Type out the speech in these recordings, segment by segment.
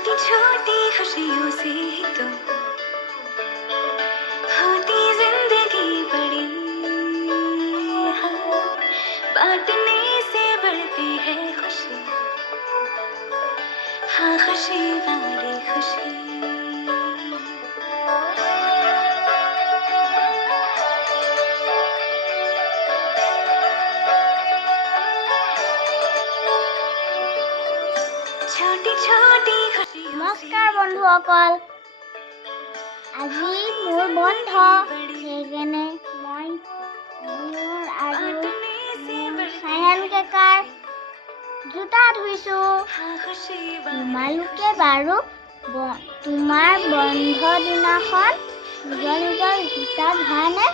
छोटी छोटी खुशियों से ही तो होती जिंदगी बड़ी। हाँ, बांटने से बढ़ती है खुशी। हाँ, खुशी वाली खुशी। छोटी छोटी खुशी। নমস্কাৰ বন্ধুসকল, আজি মোৰ বন্ধ, সেইকাৰণে মই মোৰ আৰু চাইহেল কেকাৰ জোতা ধুইছোঁ। তোমালোকে বাৰু তোমাৰ বন্ধ দিনাখন নিজৰ নিজৰ জোতা ধোৱানে?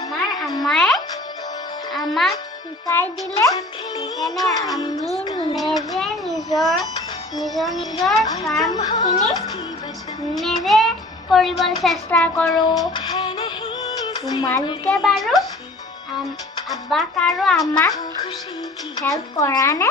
আমাৰ আম্মায়ে আমাক শিকাই দিলে, সেইকাৰণে আমি নিজে নিজৰ কামখিনি নিজে কৰিবলৈ চেষ্টা কৰোঁ। তোমালোকে বাৰু আব্বাক আৰু আমাক হেল্প কৰানে?